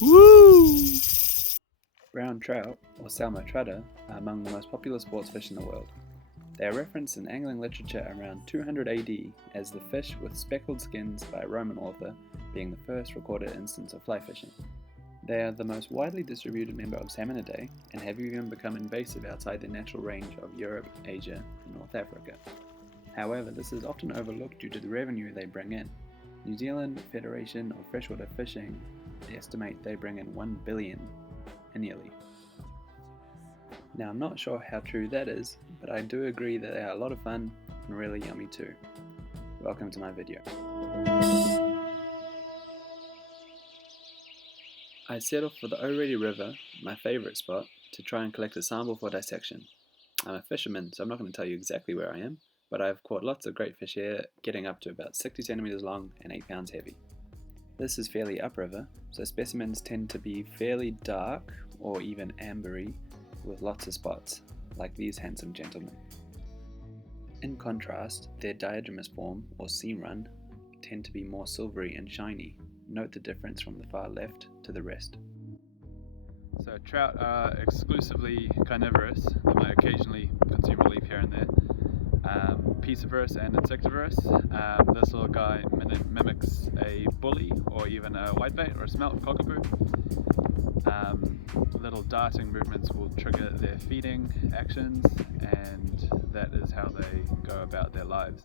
Woo! Brown trout, or salmo-trout, are among the most popular sports fish in the world. They are referenced in angling literature around 200 AD as the fish with speckled skins by a Roman author, being the first recorded instance of fly fishing. They are the most widely distributed member of Salmonidae and have even become invasive outside their natural range of Europe, Asia, and North Africa. However, this is often overlooked due to the revenue they bring in. New Zealand Federation of Freshwater Fishing estimate they bring in $1 billion annually. Now, I'm not sure how true that is, but I do agree that they are a lot of fun and really yummy too. Welcome to my video. I set off for the Oredi River, my favourite spot, to try and collect a sample for dissection. I'm a fisherman, so I'm not going to tell you exactly where I am, but I've caught lots of great fish here, getting up to about 60 centimeters long and 8 pounds heavy. This is fairly upriver, so specimens tend to be fairly dark or even ambery with lots of spots, like these handsome gentlemen. In contrast, their diadromous form, or seam run, tend to be more silvery and shiny. Note the difference from the far left to the rest. So trout are exclusively carnivorous. They might occasionally consume a leaf here and there. Piscivorous and insectivorous. This little guy mimics a bully or even a whitebait or a smelt cockapoo. Little darting movements will trigger their feeding actions, and that is how they go about their lives.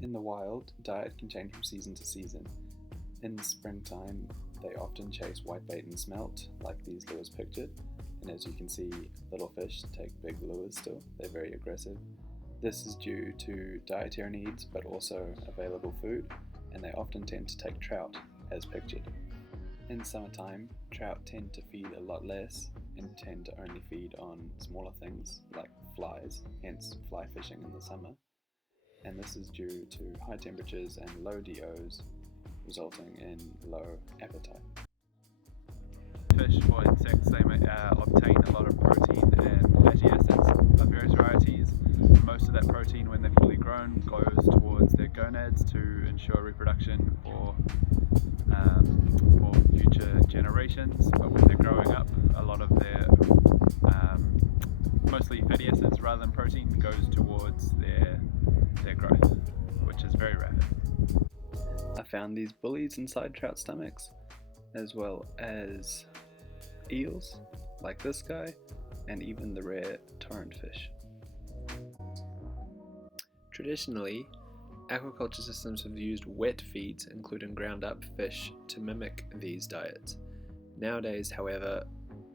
In the wild, diet can change from season to season. In the springtime, they often chase whitebait and smelt, like these lures pictured, and as you can see, little fish take big lures still. They're very aggressive. This is due to dietary needs, but also available food, and they often tend to take trout, as pictured. In summertime, trout tend to feed a lot less and tend to only feed on smaller things like flies, hence fly fishing in the summer. And this is due to high temperatures and low DOs, resulting in low appetite. Fish or insects, they may obtain a lot of protein and fatty acids of various varieties. Most of that protein, when they're fully grown, goes towards their gonads to ensure reproduction for future generations. But when they're growing up, a lot of their mostly fatty acids rather than protein goes towards their growth, which is very rapid. I found these bullies inside trout stomachs, as well as eels, like this guy, and even the rare torrent fish. Traditionally, aquaculture systems have used wet feeds, including ground up fish, to mimic these diets. Nowadays, however,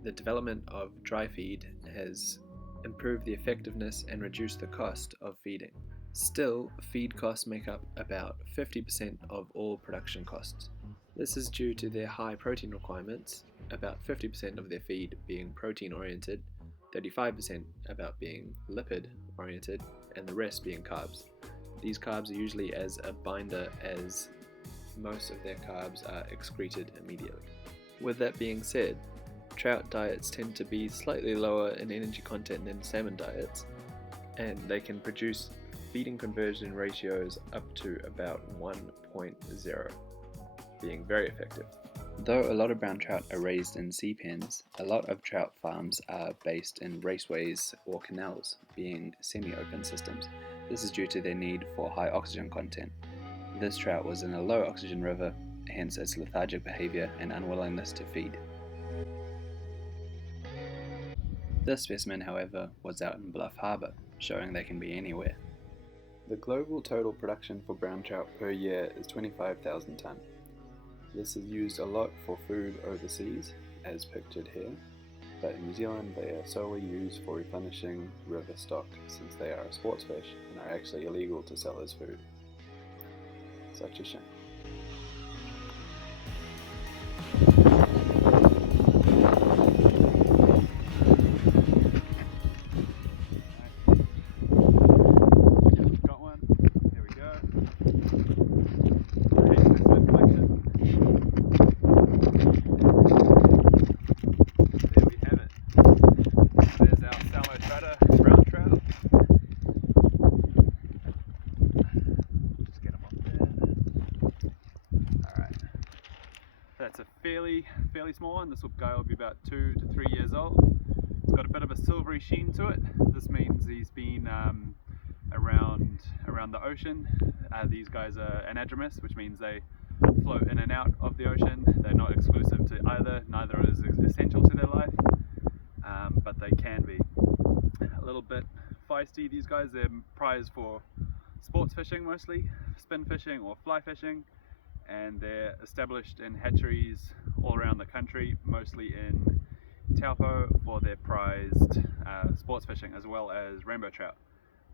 the development of dry feed has improved the effectiveness and reduced the cost of feeding. Still, feed costs make up about 50% of all production costs. This is due to their high protein requirements, about 50% of their feed being protein oriented, 35% about being lipid oriented, and the rest being carbs. These carbs are usually as a binder, as most of their carbs are excreted immediately. With that being said, trout diets tend to be slightly lower in energy content than salmon diets, and they can produce feeding conversion ratios up to about 1.0, being very effective. Though a lot of brown trout are raised in sea pens, a lot of trout farms are based in raceways or canals, being semi-open systems. This is due to their need for high oxygen content. This trout was in a low oxygen river, hence its lethargic behavior and unwillingness to feed. This specimen, however, was out in Bluff Harbour, showing they can be anywhere. The global total production for brown trout per year is 25,000 tonne. This is used a lot for food overseas, as pictured here, but in New Zealand they are solely used for replenishing river stock, since they are a sports fish and are actually illegal to sell as food. Such a shame. That's a fairly small one. This guy will be about 2 to 3 years old. It's got a bit of a silvery sheen to it. This means he's been around the ocean. These guys are anadromous, which means they float in and out of the ocean. They're not exclusive to either, neither is essential to their life, but they can be a little bit feisty. These guys, they're prized for sports fishing mostly, spin fishing or fly fishing, and they're established in hatcheries all around the country, mostly in Taupo for their prized sports fishing as well as rainbow trout.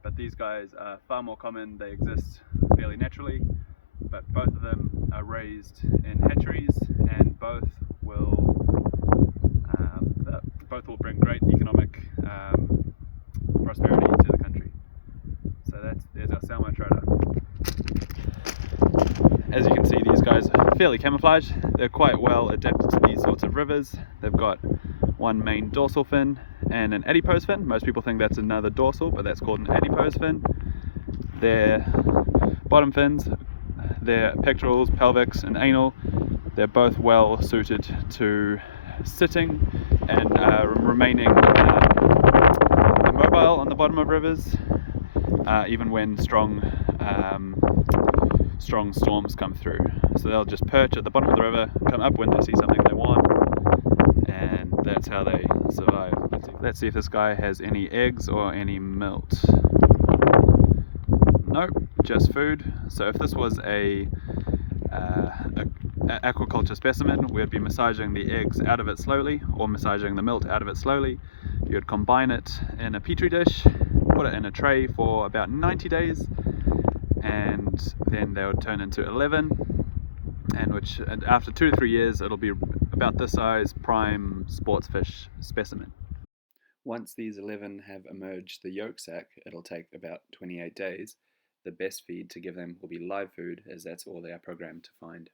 But these guys are far more common. They exist fairly naturally, but both of them are raised in hatcheries, and both will bring great economic prosperity to the country. So there's our Salmo trotter. As you can see, these guys are fairly camouflaged. They're quite well adapted to these sorts of rivers. They've got one main dorsal fin and an adipose fin. Most people think that's another dorsal, but that's called an adipose fin. Their bottom fins, their pectorals, pelvics and anal, they're both well suited to sitting and remaining immobile on the bottom of rivers, even when strong storms come through. So they'll just perch at the bottom of the river, come up when they see something they want, and that's how they survive. Let's see if this guy has any eggs or any milt. Nope, just food. So if this was a aquaculture specimen, we'd be massaging the eggs out of it slowly or massaging the milt out of it slowly. You'd combine it in a petri dish, put it in a tray for about 90 days, and then they would turn into 11, and after 2 to 3 years it'll be about this size, prime sports fish specimen. Once these 11 have emerged the yolk sac, it'll take about 28 days. The best feed to give them will be live food, as that's all they are programmed to find.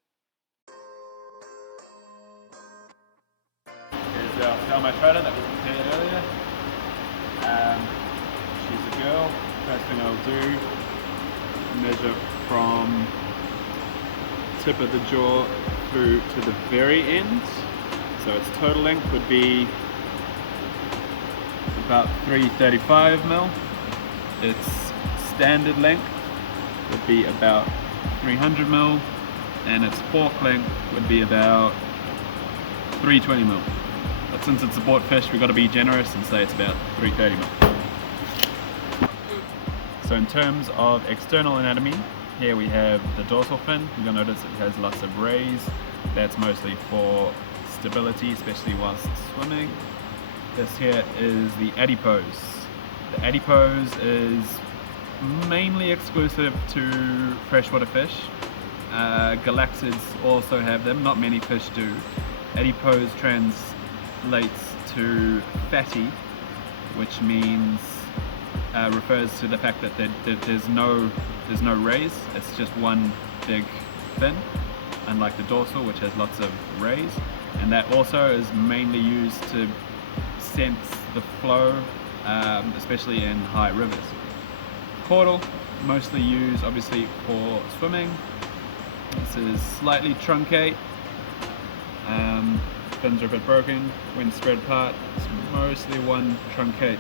Here's our Salmo trotter that we prepared earlier. She's a girl. First thing I'll do, measure from tip of the jaw through to the very end. So its total length would be about 335 mil. Its standard length would be about 300 mil, and its fork length would be about 320 mil. But since it's a sport fish, we've got to be generous and say it's about 330 mil. So in terms of external anatomy, here we have the dorsal fin. You'll notice it has lots of rays. That's mostly for stability, especially whilst swimming. This here is the adipose. The adipose is mainly exclusive to freshwater fish. Galaxids also have them, not many fish do. Adipose translates to fatty, which means refers to the fact that there's no rays. It's just one big fin, unlike the dorsal, which has lots of rays. And that also is mainly used to sense the flow, especially in high rivers. Caudal, mostly used obviously for swimming. This is slightly truncate. Fins are a bit broken when spread apart. It's mostly one truncate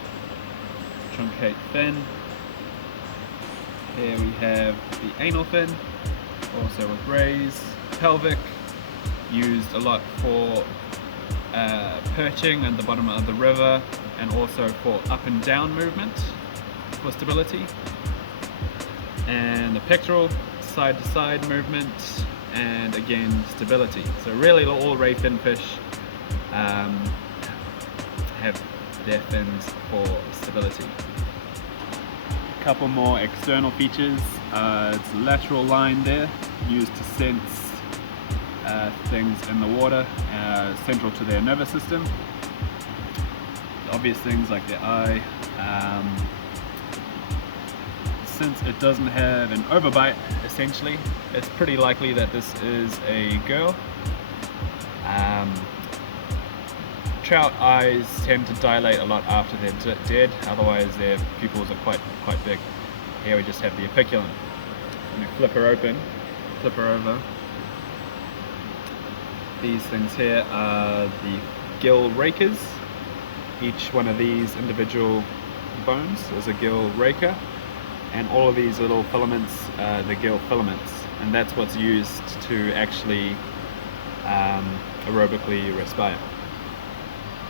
fin. Here we have the anal fin, also with rays. Pelvic, used a lot for perching at the bottom of the river, and also for up and down movement for stability. And the pectoral, side to side movement, and again stability. So really all ray fin fish have their fins for stability. A couple more external features. It's a lateral line there, used to sense things in the water, central to their nervous system. The obvious things like their eye. Since it doesn't have an overbite, essentially, it's pretty likely that this is a girl. Trout eyes tend to dilate a lot after they're dead, otherwise their pupils are quite big. Here we just have the operculum. When we flip her over, These things here are the gill rakers. Each one of these individual bones is a gill raker, and all of these little filaments are the gill filaments, and that's what's used to actually aerobically respire.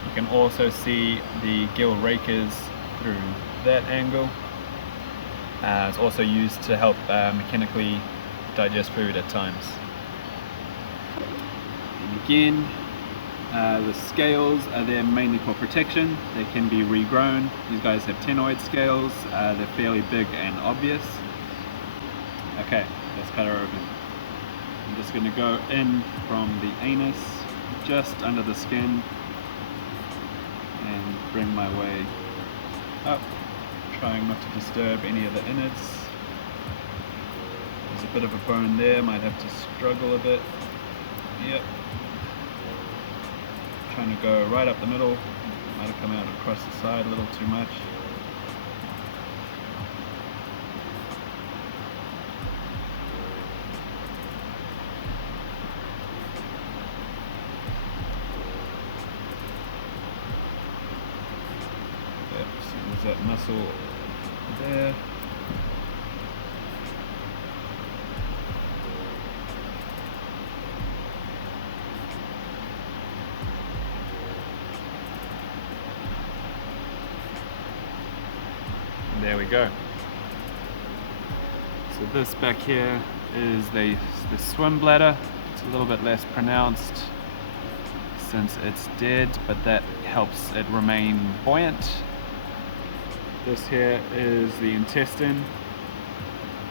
You can also see the gill rakers through that angle. It's also used to help mechanically digest food at times. And again, the scales are there mainly for protection. They can be regrown. These guys have ctenoid scales. They're fairly big and obvious. Okay, let's cut her open. I'm just going to go in from the anus, just under the skin, and bring my way up, trying not to disturb any of the innards. There's a bit of a bone there, might have to struggle a bit. Yep. Trying to go right up the middle, might have come out across the side a little too much. Yep, so there's that muscle there. There we go. So this back here is the swim bladder. It's a little bit less pronounced since it's dead, but that helps it remain buoyant. This here is the intestine.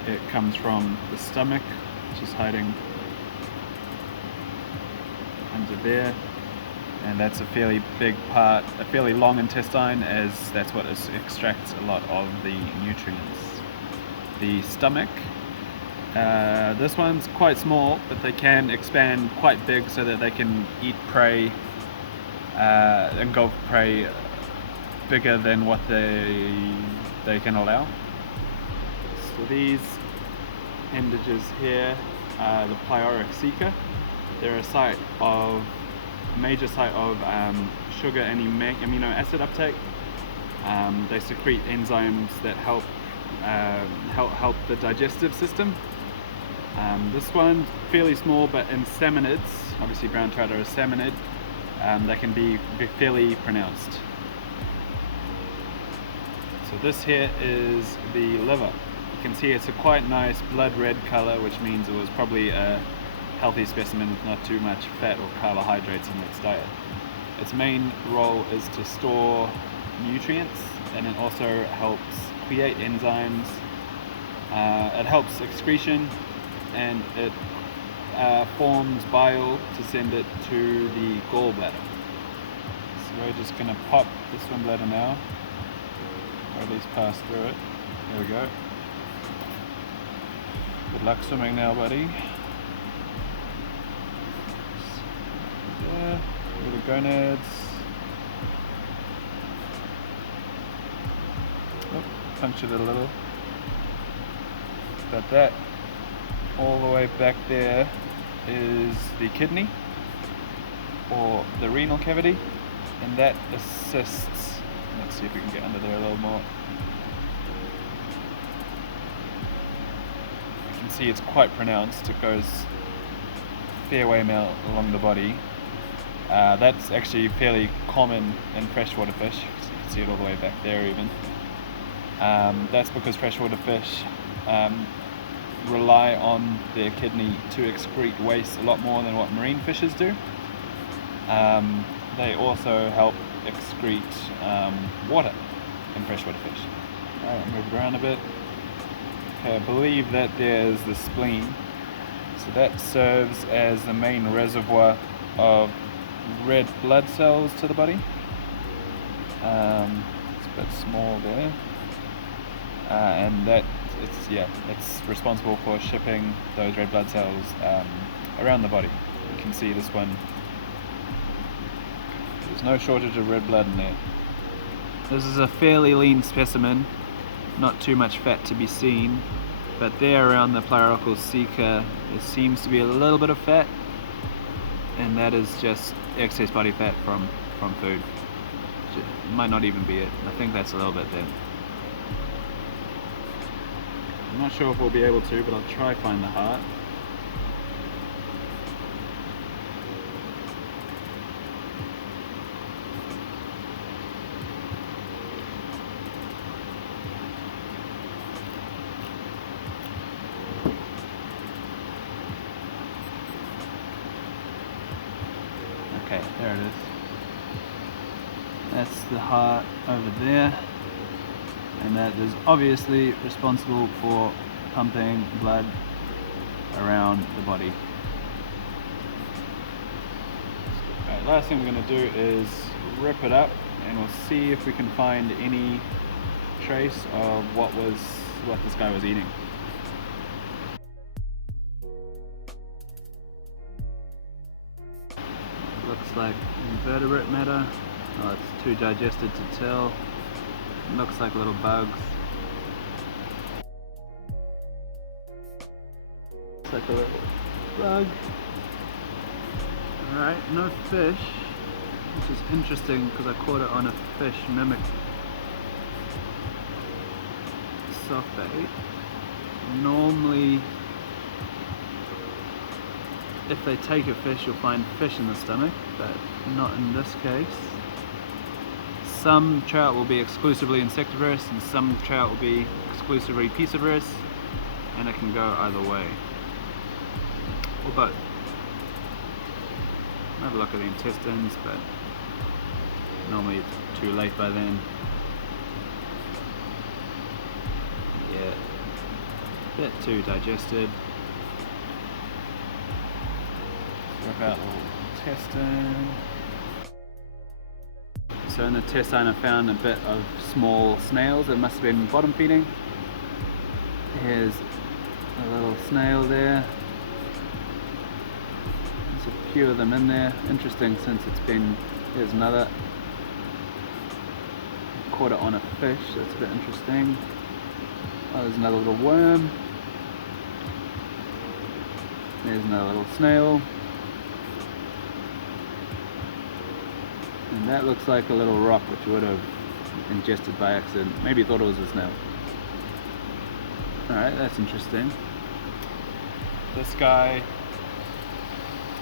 It comes from the stomach, which is hiding under there. And that's a fairly big part, a fairly long intestine, as that's what extracts a lot of the nutrients. The stomach, this one's quite small, but they can expand quite big so that they can eat prey, engulf prey bigger than what they can allow. So these appendages here are the pleuricoceca. They're a major site of sugar and amino acid uptake. They secrete enzymes that help the digestive system. This one's fairly small, but in salmonids, obviously brown trout are a salmonid, they can be fairly pronounced. So this here is the liver. You can see it's a quite nice blood red color, which means it was probably a healthy specimen with not too much fat or carbohydrates in its diet. Its main role is to store nutrients, and it also helps create enzymes. It helps excretion, and it forms bile to send it to the gallbladder. So we're just going to pop the swim bladder now, or at least pass through it. There we go. Good luck swimming now, buddy. There, the gonads. Oh, punctured it a little. But that, all the way back there, is the kidney, or the renal cavity, and that assists. Let's see if we can get under there a little more. You can see it's quite pronounced. It goes a fair way along the body. That's actually fairly common in freshwater fish. You can see it all the way back there even. That's because freshwater fish rely on their kidney to excrete waste a lot more than what marine fishes do. They also help excrete water in freshwater fish. Alright, move it around a bit. Okay, I believe that there's the spleen. So that serves as the main reservoir of red blood cells to the body. It's a bit small there. And that it's responsible for shipping those red blood cells around the body. You can see this one. There's no shortage of red blood in there. This is a fairly lean specimen, not too much fat to be seen, but there around the pleuricoceca there seems to be a little bit of fat. and that is just excess body fat from food. Might not even be it. I think that's a little bit there. I'm not sure if we'll be able to, but I'll try find the heart. Okay, there it is. That's the heart over there, and that is obviously responsible for pumping blood around the body. Alright, last thing we're going to do is rip it up, and we'll see if we can find any trace of what this guy was eating. Looks like invertebrate matter. Oh, it's too digested to tell. It looks like little bugs. Looks like a little bug. Alright, no fish, which is interesting because I caught it on a fish mimic soft bait. Normally, if they take a fish, you'll find fish in the stomach, but not in this case. Some trout will be exclusively insectivorous, and some trout will be exclusively piscivorous, and it can go either way, or both. I'll have a look at the intestines, but normally it's too late by then. Yeah, a bit too digested. Rip out the intestine. So in the intestine I found a bit of small snails that must have been bottom feeding. Here's a little snail there. There's a few of them in there. Interesting since it's been, here's another. Caught it on a fish, that's a bit interesting. Oh, there's another little worm. There's another little snail. And that looks like a little rock which would have ingested by accident. Maybe thought it was a snail. Alright, that's interesting. This guy,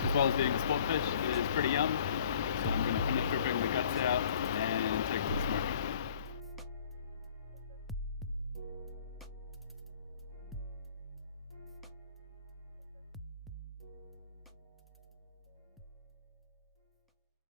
as well as being a sport fish, is pretty young. So I'm going to finish ripping the guts out and take it to the smoker.